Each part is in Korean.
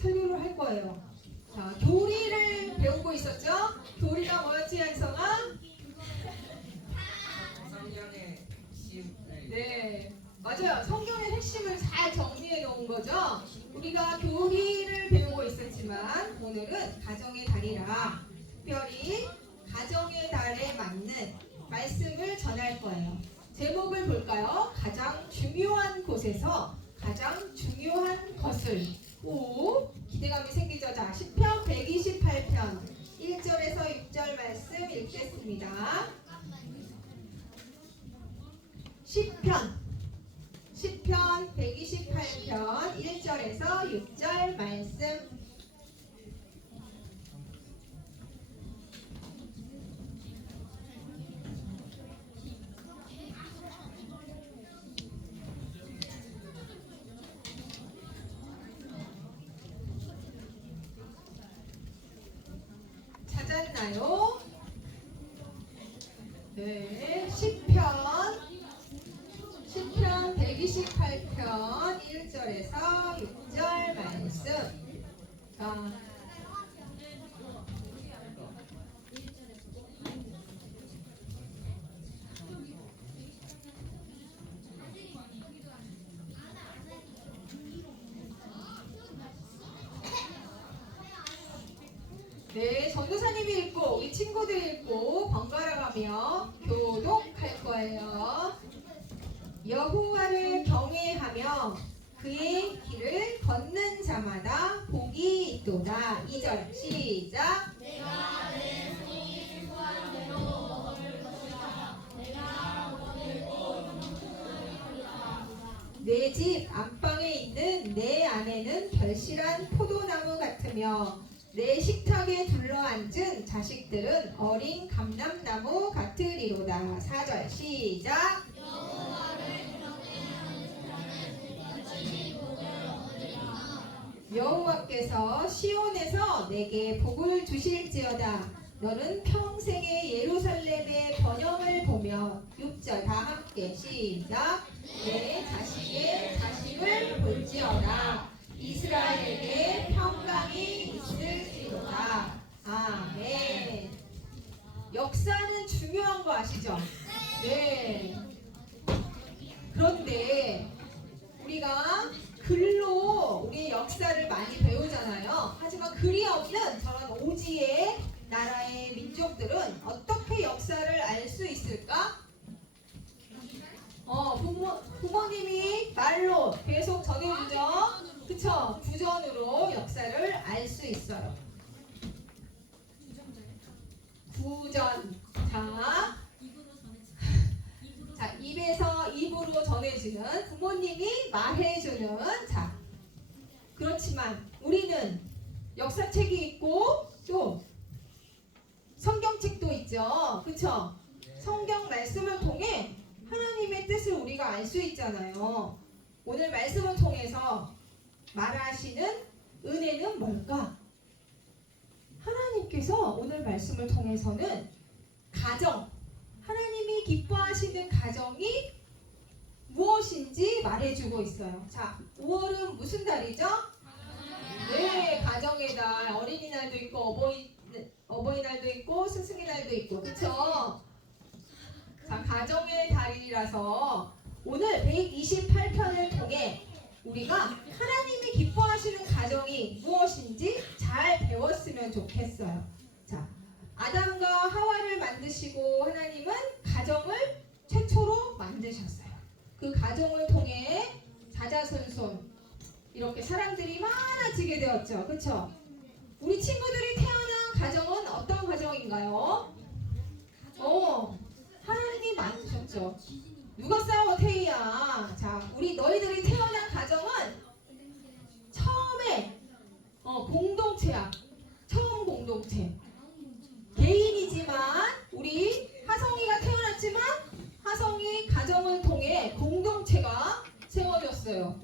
설교를 할 거예요. 자, 교리를 배우고 있었죠? 교리가 뭐였지, 한성아? 성경의 핵심을 네, 맞아요. 성경의 핵심을 잘 정리해 놓은 거죠. 우리가 교리를 배우고 있었지만 오늘은 가정의 달이라 특별히 가정의 달에 맞는 말씀을 전할 거예요. 제목을 볼까요? 가장 중요한 곳에서 가장 중요한 것을. 오, 기대감이 생기죠. 자, 시편 128편 1절에서 6절 말씀 읽겠습니다. 시편 128편 1절에서 6절 말씀. 찾았나요? 네, 시편 128편 1절에서 6절 말씀. 자, 네, 전도사님이 읽고 우리 친구들이 읽고 번갈아 가며 교독할 거예요. 여호와를 경외하며 그의 길을 걷는 자마다 복이 있도다. 2절 시작. 내가 내 손이 수고한 대로 얻을 것이다. 내가 얻을고 영생을 내 집 안방에 있는 내 아내는 결실한 포도나무 같으며 내 식탁에 둘러앉은 자식들은 어린 감람나무 같으리로다. 4절 시작. 여호와께서 시온에서 내게 복을 주실지어다. 너는 평생의 예루살렘의 번영을 보며 6절 다 함께 시작. 내 자식의 자식을 볼지어다. 이스라엘에게 평강이 있을지로다. 아멘. 역사는 중요한 거 아시죠? 네. 그런데 우리가 글로 우리 역사를 많이 배우잖아요. 하지만 글이 없는 저런 오지의 나라의 민족들은 어떻게 역사를 알 수 있을까? 부모님이 말로 계속 전해주죠. 그쵸? 구전으로 역사를 알 수 있어요. 구전. 자, 입에서 입으로 전해지는 부모님이 말해주는. 자, 그렇지만 우리는 역사책이 있고 또 성경책도 있죠. 그쵸? 성경 말씀을 통해 하나님의 뜻을 우리가 알 수 있잖아요. 오늘 말씀을 통해서 말하시는 은혜는 뭘까? 하나님께서 오늘 말씀을 통해서는 가정, 하나님이 기뻐하시는 가정이 무엇인지 말해주고 있어요. 자, 5월은 무슨 달이죠? 네, 가정의 달. 어린이날도 있고 어버이날도 있고 스승의 날도 있고, 그쵸? 자, 가정의 달이라서 오늘 128편을 통해 우리가 하나님이 기뻐하시는 가정이 무엇인지 잘 배웠으면 좋겠어요. 자, 아담과 하와를 만드시고 하나님은 가정을 최초로 만드셨어요. 그 가정을 통해 자자손손 이렇게 사람들이 많아지게 되었죠. 그쵸? 우리 친구들이 태어난 가정은 어떤 가정인가요? 하나님이 만드셨죠. 누가 싸워, 태희야? 자, 너희들이 태어난 가정은 처음에 공동체야. 처음 공동체. 개인이지만 우리 하성이가 태어났지만 하성이 가정을 통해 공동체가 세워졌어요.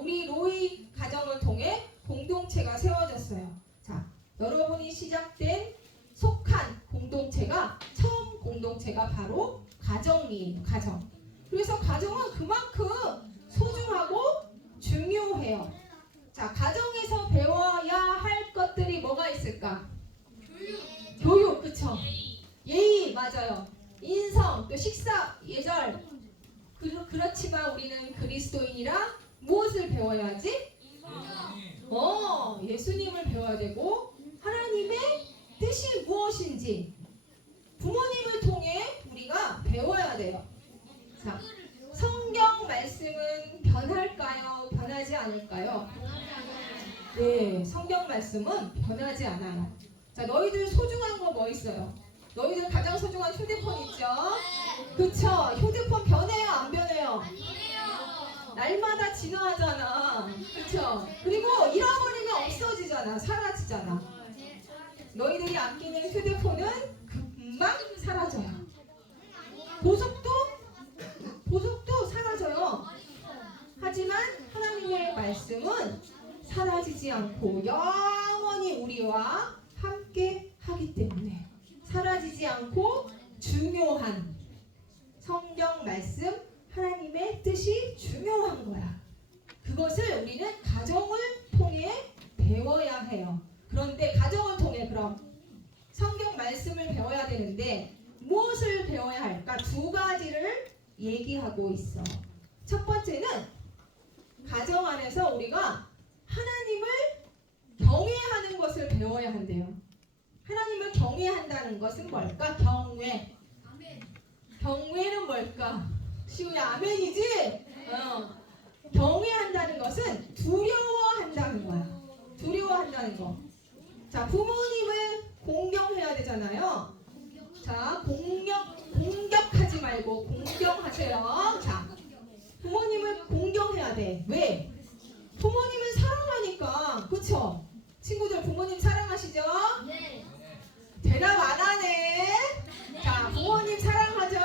우리 로이 가정을 통해 공동체가 세워졌어요. 자, 여러분이 시작된 속한 공동체가 처음 공동체가 바로 가정이에요. 가정. 그래서 가정은 그만큼 소중하고 중요해요. 자, 가정에서 배워야 뭘까? 교육, 그쵸? 예의, 맞아요. 인성, 또 식사, 예절. 그렇지만 우리는 그리스도인이라 무엇을 배워야 하지? 예수님을 배워야 되고 하나님의 뜻이 무엇인지 부모님을 통해 우리가 배워야 돼요. 자, 성경 말씀은 변할까요? 변하지 않을까요? 네, 성경 말씀은 변하지 않아요. 자, 너희들 소중한 거 뭐 있어요? 너희들 가장 소중한 휴대폰 있죠? 그쵸? 휴대폰 변해요? 안 변해요? 날마다 진화하잖아. 그쵸? 그리고 잃어버리면 없어지잖아. 사라지잖아. 너희들이 아끼는 휴대폰은 금방 사라져요. 보석도 사라져요. 하지만 하나님의 말씀은 사라지지 않고 영원히 우리와 함께 하기 때문에 사라지지 않고 중요한 성경 말씀, 하나님의 뜻이 중요한 거야. 그것을 우리는 가정을 통해 배워야 해요. 그런데 가정을 통해 그럼 성경 말씀을 배워야 되는데 무엇을 배워야 할까? 두 가지를 얘기하고 있어. 첫 번째는 가정 안에서 우리가 하나님을 경외하는 것을 배워야 한대요. 하나님을 경외한다는 것은 뭘까? 경외. 경외는 뭘까? 시우야 아멘이지? 경외한다는 것은 두려워한다는 거야. 두려워한다는 거. 자, 부모님을 공경해야 되잖아요. 자, 공격하지 말고 공경하세요. 자, 부모님을 공경해야 돼. 왜? 부모님을 사랑하니까. 그쵸? 친구들 부모님 사랑하시죠? 네. 대답 안 하네. 자, 부모님 사랑하죠?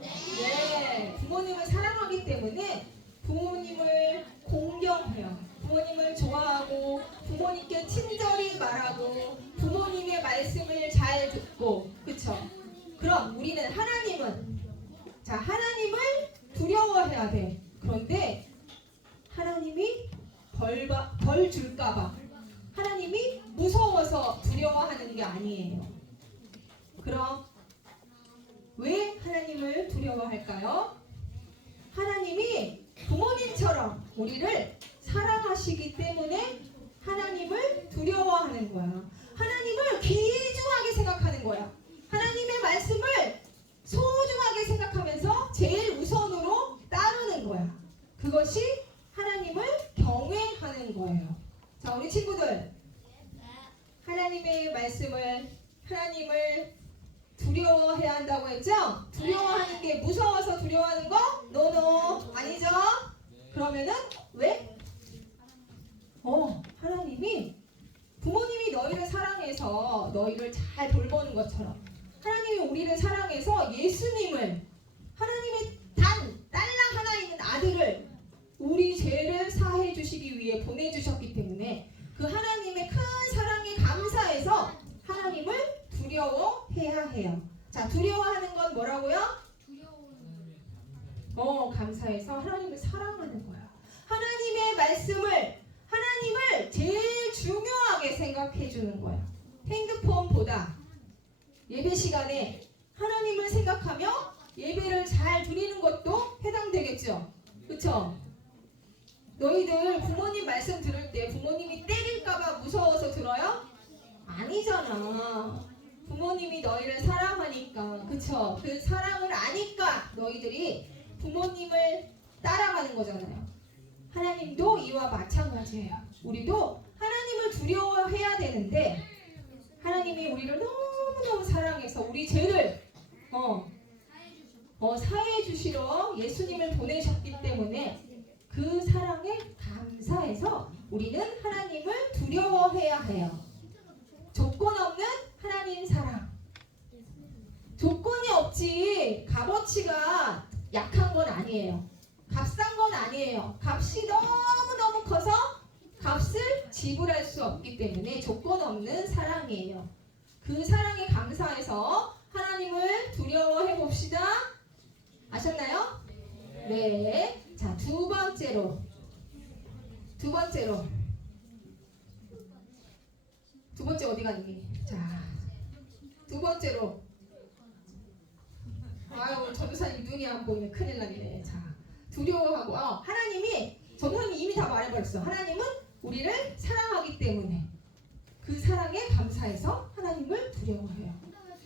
네. 부모님을 사랑하기 때문에 부모님을 공경해요. 부모님을 좋아하고 부모님께 친절히 말하고 부모님의 말씀을 잘 듣고. 그쵸? 그럼 우리는 하나님을 두려워해야 돼. 그런데 하나님이 벌 줄까봐 하나님이 무서워서 두려워하는 게 아니에요. 그럼 왜 하나님을 두려워할까요? 하나님이 부모님처럼 우리를 사랑하시기 때문에 하나님을 두려워하는 거야. 하나님을 귀중하게 생각하는 거야. 하나님의 말씀을 소중하게 생각하면서 제일 우선으로 따르는 거야. 그것이 하나님을 경외하는 거예요. 자, 우리 친구들 하나님의 말씀을 하나님을 두려워해야 한다고 했죠? 두려워하는 게 무서워서 두려워하는 거? 노노 아니죠? 그러면은 왜? 하나님이 부모님이 너희를 사랑해서 너희를 잘 돌보는 것처럼 하나님이 우리를 사랑해서 예수님을 하나님의 딸랑 하나 있는 아들을 우리 죄를 사해 주시기 위해 보내주셨기 때문에 그 하나님의 큰 사랑에 감사해서 하나님을 두려워해야 해요. 자, 두려워하는 건 뭐라고요? 감사해서 하나님을 사랑하는 거야. 하나님의 말씀을 하나님을 제일 중요하게 생각해 주는 거야. 핸드폰보다 예배 시간에 하나님을 생각하며 예배를 잘 드리는 것도 해당되겠죠. 그쵸? 너희들 부모님 말씀 들을 때 부모님이 때릴까봐 무서워서 들어요? 아니잖아. 부모님이 너희를 사랑하니까. 그쵸? 그 사랑을 아니까 너희들이 부모님을 따라가는 거잖아요. 하나님도 이와 마찬가지예요. 우리도 하나님을 두려워해야 되는데 하나님이 우리를 너무너무 사랑해서 우리 죄를 사해 주시러 예수님을 보내셨기 때문에 그 사랑에 감사해서 우리는 하나님을 두려워해야 해요. 조건 없는 하나님 사랑. 조건이 없지 값어치가 약한 건 아니에요. 값싼 건 아니에요. 값이 너무너무 커서 값을 지불할 수 없기 때문에 조건 없는 사랑이에요. 그 사랑에 감사해서 하나님을 두려워해 봅시다. 아셨나요? 네. 자, 두 번째로 어디 갔니? 자, 두 번째로. 아유, 전도사님 눈이 안 보이네. 큰일 났네. 자, 두려워하고. 하나님이, 전도사님이 이미 다 말해버렸어. 하나님은 우리를 사랑하기 때문에 그 사랑에 감사해서 하나님을 두려워해요.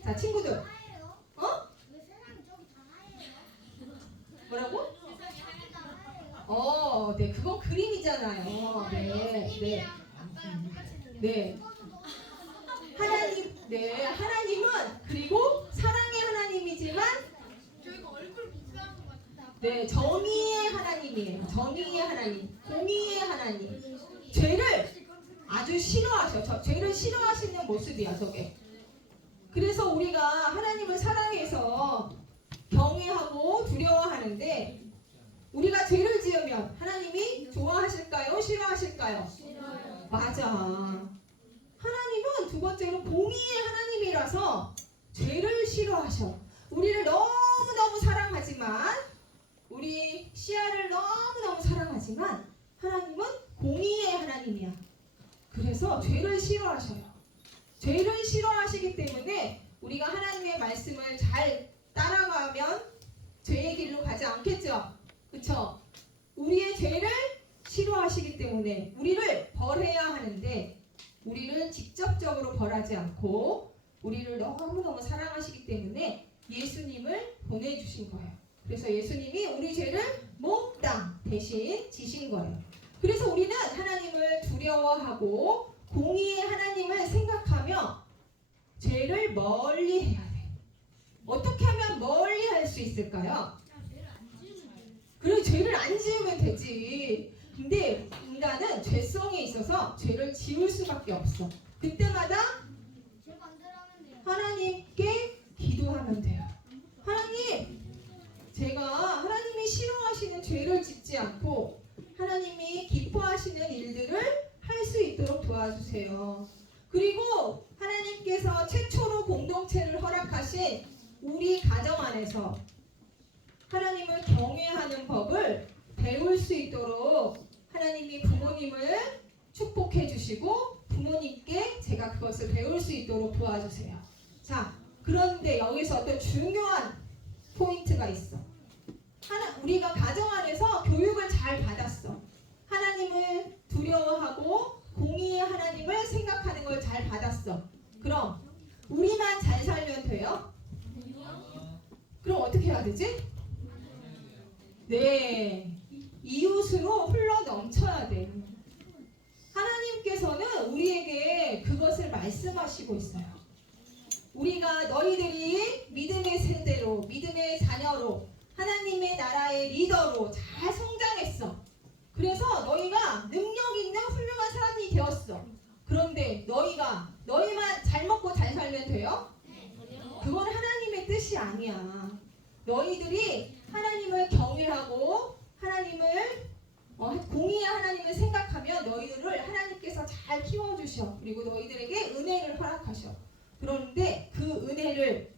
자, 친구들. 어? 왜 세상이 저기 다 하얘요? 뭐라고? 세상이 하얘 다 하얘요? 네, 그건 그림이잖아요. 네. 네. 하나님은 그리고 사랑의 하나님이지만 저희가 얼굴 비슷한 것 같아. 네, 정의의 하나님이에요. 정의의 하나님, 공의의 하나님. 죄를 아주 싫어하셔. 죄를 싫어하시는 모습이야, 저게. 그래서 우리가 하나님을 사랑해서 경외하고 두려워하는데 우리가 죄를 지으면 하나님이 좋아하실까요? 싫어하실까요? 싫어요. 맞아. 하나님은 두 번째로 공의의 하나님이라서 죄를 싫어하셔. 우리를 너무너무 사랑하지만 우리 시아를 너무너무 사랑하지만 하나님은 공의의 하나님이야. 그래서 죄를 싫어하셔요. 죄를 싫어하시기 때문에 우리가 하나님의 말씀을 잘 따라가면 죄의 길로 가지 않겠죠. 그렇죠? 우리의 죄를 싫어하시기 때문에 우리를 벌해야 하는데 우리를 직접적으로 벌하지 않고 우리를 너무너무 사랑하시기 때문에 예수님을 보내주신 거예요. 그래서 예수님이 우리 죄를 몽땅 대신 지신 거예요. 그래서 우리는 하나님을 두려워하고 공의의 하나님을 생각하며 죄를 멀리 해야 돼. 어떻게 하면 멀리 할 수 있을까요? 그래, 죄를 안 지으면 되지. 근데 인간은 죄성에 있어서 죄를 지을 수밖에 없어. 그때마다 제 반대로 하면 돼요. 하나님께 기도하면 돼요. 하나님, 제가 하나님이 싫어하시는 죄를 짓지 않고 하나님이 기뻐하시는 일들을 할 수 있도록 도와주세요. 그리고 하나님께서 최초로 공동체를 허락하신 우리 가정 안에서 하나님을 경외하는 법을 배울 수 있도록 하나님이 부모님을 축복해 주시고 부모님께 제가 그것을 배울 수 있도록 도와주세요. 자, 그런데 여기서 어떤 중요한 포인트가 있어. 우리가 가정 안에서 교육을 잘 받았어. 하나님을 두려워하고 공의의 하나님을 생각하는 걸 잘 받았어. 그럼 우리만 잘 살면 돼요? 그럼 어떻게 해야 되지? 네, 이웃으로 흘러 넘쳐야 돼. 하나님께서는 우리에게 그것을 말씀하시고 있어요. 우리가 너희들이 믿음의 세대로, 믿음의 자녀로, 하나님의 나라의 리더로 잘 성장했어. 그래서 너희가 능력 있는 훌륭한 사람이 되었어. 그런데 너희만 잘 먹고 잘 살면 돼요? 그건 하나님의 뜻이 아니야. 너희들이 하나님을 경외하고 하나님을 공의의 하나님을 생각하면 너희들을 하나님께서 잘 키워주셔. 그리고 너희들에게 은혜를 허락하셔. 그런데 그 은혜를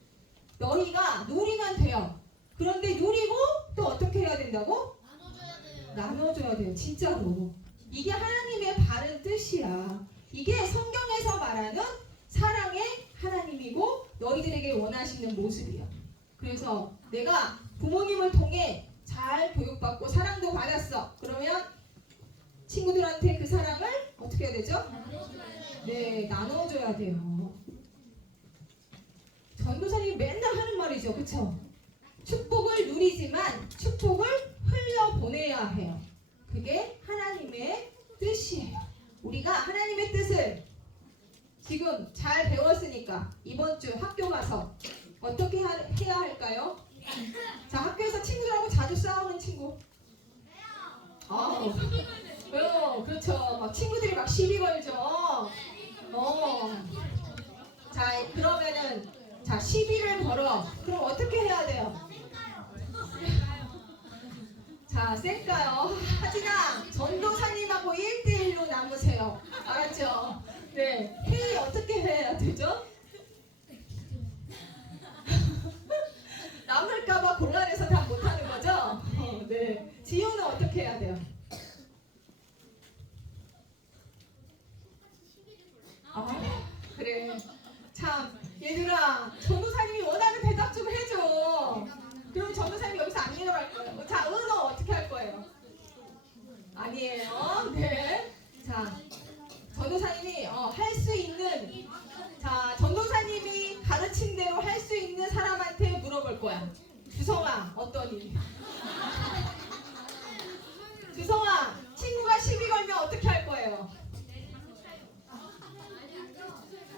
너희가 누리면 돼요. 그런데 누리고 또 어떻게 해야 된다고? 나눠줘야 돼요. 나눠줘야 돼요. 진짜로. 이게 하나님의 바른 뜻이야. 이게 성경에서 말하는 사랑의 하나님이고 너희들에게 원하시는 모습이야. 그래서 내가 부모님을 통해 잘 교육받고 사랑도 받았어. 그러면 친구들한테 그 사랑을 어떻게 해야 되죠? 네, 나눠줘야 돼요. 전도사님이 맨날 하는 말이죠. 그쵸? 축복을 누리지만 축복을 흘려보내야 해요. 그게 하나님의 뜻이에요. 우리가 하나님의 뜻을 지금 잘 배웠으니까 이번 주 학교 가서 어떻게 해야 할까요? 자, 학교에서 친구들하고 자주 싸우는 친구. 왜요? 그렇죠. 막 친구들이 막 시비 걸죠. 자, 그러면은 자, 시비를 걸어. 그럼 어떻게 해야 돼요? 자, 쌩까요? 하진아, 전도사님하고 1대1로 남으세요. 알았죠? 네. 회의 어떻게 해야 되죠? 남을까봐 곤란해서 다 못하는 거죠? 네. 지효는 어떻게 해야 돼요? 그래. 아니에요. 네. 자, 전도사님이 할 수 있는, 자, 전도사님이 가르친 대로 할 수 있는 사람한테 물어볼 거야. 주성아, 어떠니? 주성아, 친구가 시비 걸면 어떻게 할 거예요?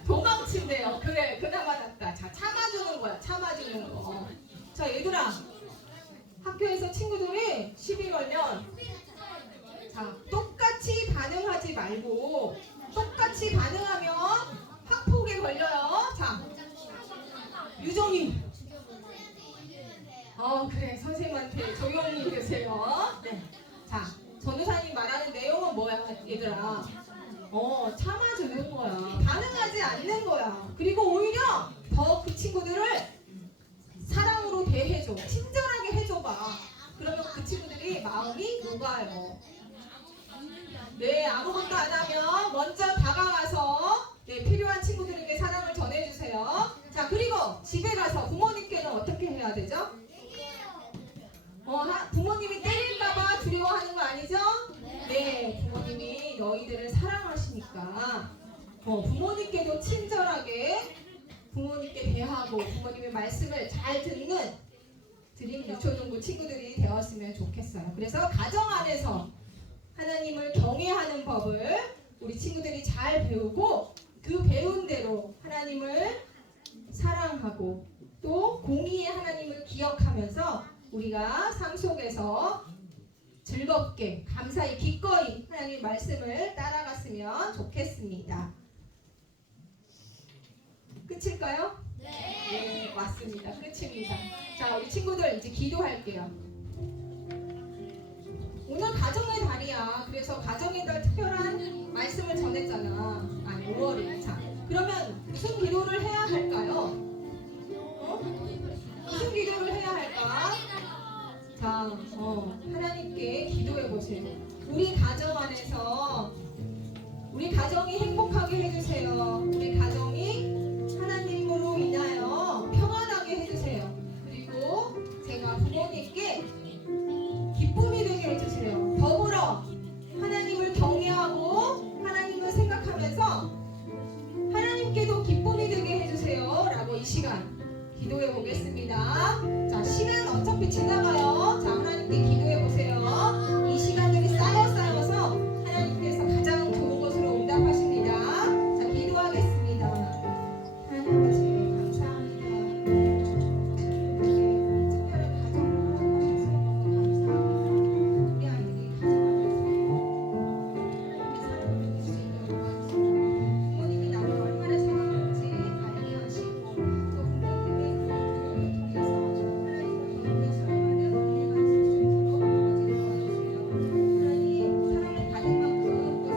도망친대요. 그래, 그나마 낫다. 자, 참아주는 거야. 참아주는 거. 자, 얘들아, 학교에서 친구들이 시비 걸면, 자, 똑같이 반응하지 말고, 똑같이 반응하면 학폭에 걸려요. 자, 유정이. 그래, 선생님한테 조용히 계세요. 네. 자, 전도사님 말하는 내용은 뭐야, 얘들아? 참아주는 거야. 반응하지 않는 거야. 그리고 오히려 더 그 친구들을 사랑으로 대해줘. 친절하게 해줘봐. 그러면 그 친구들이 마음이 녹아요. 네, 아무것도 안 하면 먼저 다가가서 필요한 친구들에게 사랑을 전해주세요. 자, 그리고 집에 가서 부모님께는 어떻게 해야 되죠? 부모님이 때릴까봐 두려워하는 거 아니죠? 네, 부모님이 너희들을 사랑하시니까 부모님께도 친절하게 부모님께 대하고 부모님의 말씀을 잘 듣는 드림 유초등부 친구들이 되었으면 좋겠어요. 그래서 가정 안에서 하나님을 경외하는 법을 우리 친구들이 잘 배우고 그 배운 대로 하나님을 사랑하고 또 공의의 하나님을 기억하면서 우리가 삶 속에서 즐겁게 감사히 기꺼이 하나님 말씀을 따라갔으면 좋겠습니다. 끝일까요? 네, 맞습니다. 끝입니다. 자, 우리 친구들 이제 기도할게요. 오늘 가정의 달이야. 그래서 가정의 달 특별한